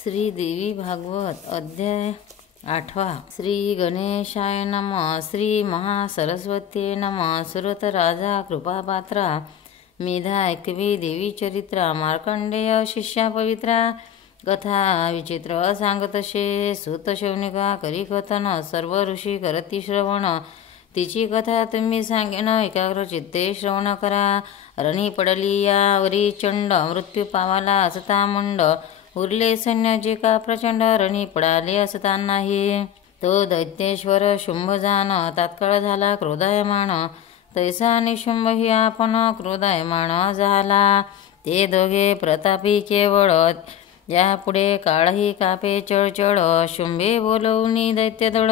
श्री देवी भागवत अध्याय 8. श्री गणेशाय नमः. श्री महासरस्वती नमः. सुरत राजा कृपापात्रा मेधा ऐकवी देवी चरित्रा. मार्कंडेय शिष्या पवित्रा. कथा विचित्र सांगतसे. सूत शौनिका करी कथन. सर्व ऋषी करती श्रवण. तिची कथा तुम्ही सांगेन एकाग्र चित्ते श्रवण करा. रणी पडली यावरी चंड. मृत्यू पावाला असता मुंड. उरले सैन्य जे का प्रचंड. रणी पडाले असतानाही तो दैत्येश्वर शुंभ जान. तात्काळ झाला क्रोधायमान. तैसा निशुंभ ही आपण क्रोधायमान झाला. ते दोघे प्रतापी केवळ. यापुढे काळही कापे चळचळ. शुंभे बोलवून दैत्यदळ.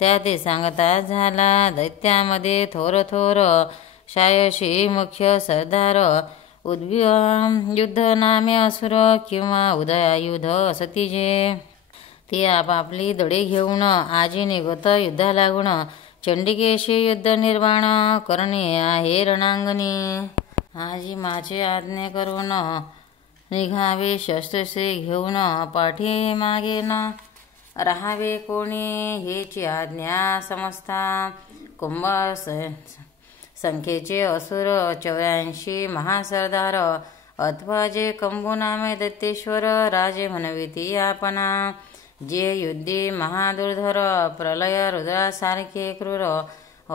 त्या ते सांगता झाला दैत्यामध्ये थोर थोर. शायशी मुख्य सरदार. युद्ध नामे असुर किंवा उदयायुध असती जे. ते आपापली दडे घेऊन आजी निघत युद्धा लागून. चंडिकेशी युद्ध निर्माण करणे आहे रणांगणी. आजी माझे आज्ञे करून निघावे शस्त्रश्री घेऊन. पाठी मागे न राहावे कोणी हेची आज्ञा समजता. कुंभ संख्येचे असुर 84 महासरदार. अथवा जे कंबू नामे दैत्येश्वर राजे म्हणविती आपणा. जे युद्धे महादुर्धर. प्रलय रुद्रासारखे क्रूर.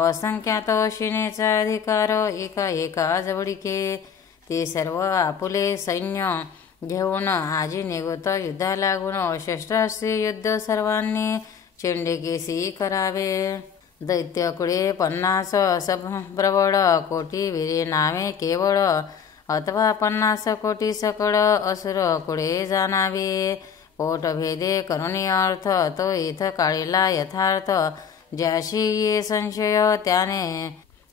असंख्यात शिनेचा अधिकार. एका जवळीके. ते सर्व आपुले सैन्य घेऊन आजी निघत युद्धा लागून. शस्त्रास्त्री युद्ध सर्वांनी चंडिकेशी करावे. दैत्यकुळे 50 प्रबळ. कोटी वीरे नावे केवळ. अथवा 50 कोटी सकळ. असुर कुळे जाणावे. पोटभेदे करुणी अर्थ. तो इथ काळीला यथार्थ. ज्याशी ये संशय त्याने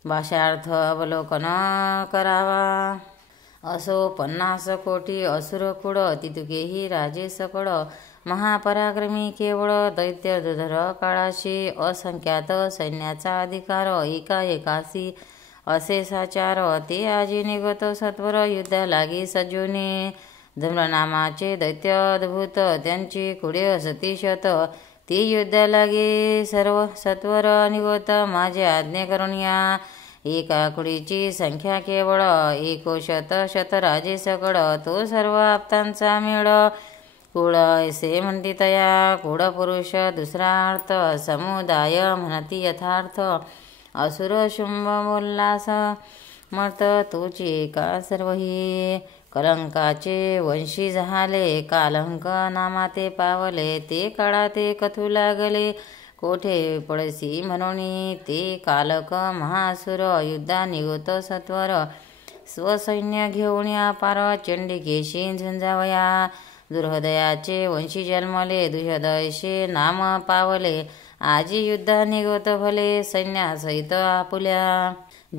भाषार्थ अवलोकन करावा. असो 50 कोटी असुर कुळ. तितुकेही राजे सकळ. महापराक्रमी केवळ. दैत्य दुधर काळाशी. असंख्यात सैन्याचा अधिकार. एकासी असे साचार. ते आजी निघत सत्वर युद्धा लागी सज्जूने. धम्र नामाचे दैत्य अद्भुत. त्यांची कुळे असती शत. ती युद्धा लागी सर्व सत्वर निघत माझे आज्ञे करून या. एका कुळीची संख्या केवळ. 100 राजे सकळ. तो सर्व आप्तांचा मेळ. कुळ ऐसे म्हणती तया. कुळ पुरुष दुसरा अर्थ. समुदाय म्हणती यथार्थ. असुर शुंभ बोललास मत तोची का सर्वही. कलंकाचे वंशी झाले. कालंक नामाते पावले. ते काळा ते कथू लागले. कोठे पडसी म्हणून ते कालक महासुर. युद्धा निघत सत्वर. स्वसैन्य घेऊन अपार. चंडिकेशी झंझावया. दुर्हृदयाचे वंशी जन्मले. दुःदयशे नाम पावले. आजी युद्धा निघत भले. सैन्यासहित आपुल्या.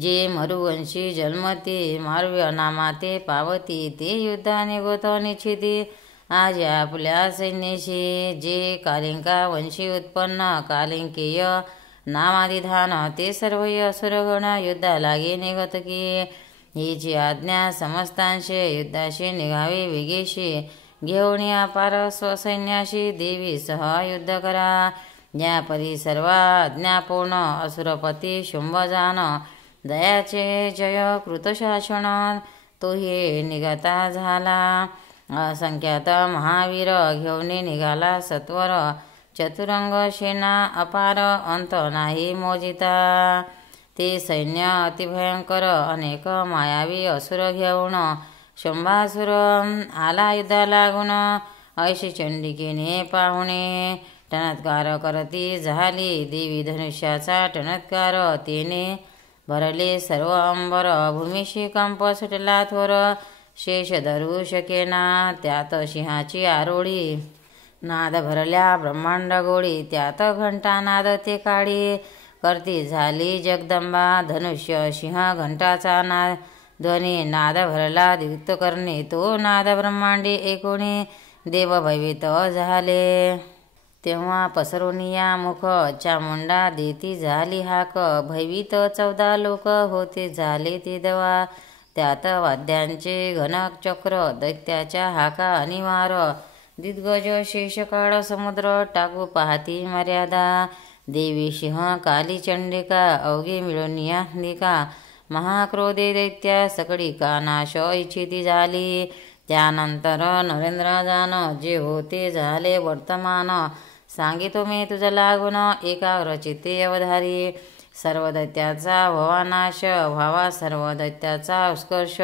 जे मरुवंशी जन्मती. मारव्य नामाते पावती. ते युद्धा निघत निश्चिती. आज आपल्या सैन्याशी. जे कालिंका वंशी उत्पन्न. कालिंकेय नामाधिधान. ते सर्व असुरगण युद्धा लागे निघत की. हिची आज्ञा समस्तांशे. युद्धाशी निघावे वेगेशी. घेऊन अपार स्वसैन्याशी. देवी सह युद्ध करा. या परी सर्व आज्ञापूर्ण. असुरपती शुंभ जान. दयाचे जय कृतशासन. तो हे निघता झाला. असंख्यात महावीर घेऊन निघाला सत्वर. चतुरंग सेना अपार. अंत नाही मोजिता. ते सैन्य अतिभयंकर. अनेक मायावी असुर घेऊन. शुंभासुर आला युद्धा लागून. ऐशी चंडिकेने पाहुणे. टणत्कार करती झाली. देवी धनुष्याचा टणत्कार. तेने भरले सर्व अंबर. भूमीशी कंप सुटला थोर. शेष धरू शकेना त्यात सिंहाची आरोळी. नाद भरल्या ब्रह्मांड गोळी. त्यात घंटा नाद ते काळी. करती झाली जगदंबा. धनुष्य सिंह घंटाचा नाद ध्वनी. नाद भरला द्युत करणे. तो नाद ब्रह्मांडी एकोणी. देव भयभीत झाले. तेव्हा पसरून या मुख. चामुंडा देती झाली हाक. भयभीत 14 लोक होते झाले ते दवा. त्यात वाद्यांचे घनक चक्र. दैत्याच्या हाका अनिवार. दिग्गज शेषकाळ समुद्र टाकू पाहती मर्यादा, देवी सिंह काली चंडिका अवघे मिळून या निका, महाक्रोधे दैत्या सकळी का नाश इच्छिती झाली, त्यानंतर नरेंद्र जान जे होते झाले वर्तमान, सांगितो मी तुझ लागून एकाग्र चित्ते अवधारी, सर्व दैत्याचा व्हावा नाश व्हावा सर्व दैत्याचा उत्कर्ष,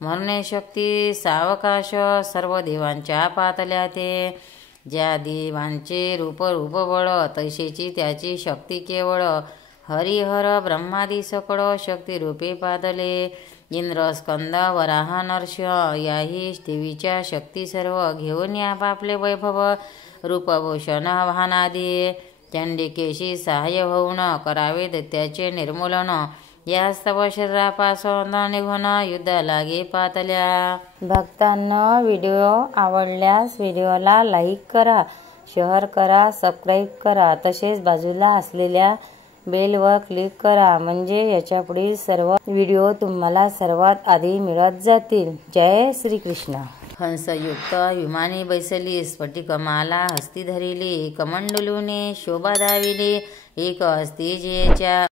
मरणे शक्ती सावकाश सर्व देवांच्या पातल्या ते, ज्या देवांचे रूप बळ तैसेची त्याची शक्ती केवळ, हरिहर ब्रह्मादी सकळ शक्ती रूपे पादले, इंद्र स्कंद वराह नरश याही देवीच्या शक्ती सर्व, घेऊन या पापले वैभव रूपभूषण वाहनादी, चंडिकेशी सहाय्य होऊन करावे दैत्याचे निर्मूलन, या स्तव शरीरापासून निघून युद्ध लागे पातल्या। भक्तांना व्हिडिओ आवडल्यास व्हिडिओला लाईक करा, शेअर करा, सबस्क्राईब करा, तसेच बाजूला असलेल्या बेलवर क्लिक करा, म्हणजे याच्या पुढील सर्व व्हिडिओ तुम्हाला सर्वात आधी मिळत जातील। जय श्री कृष्ण। हंसयुक्त विमानी बैसली, स्फटिकमाला हस्ती धरिली, कमंडलूने शोभा दाविली, एक हस्ती जेच्या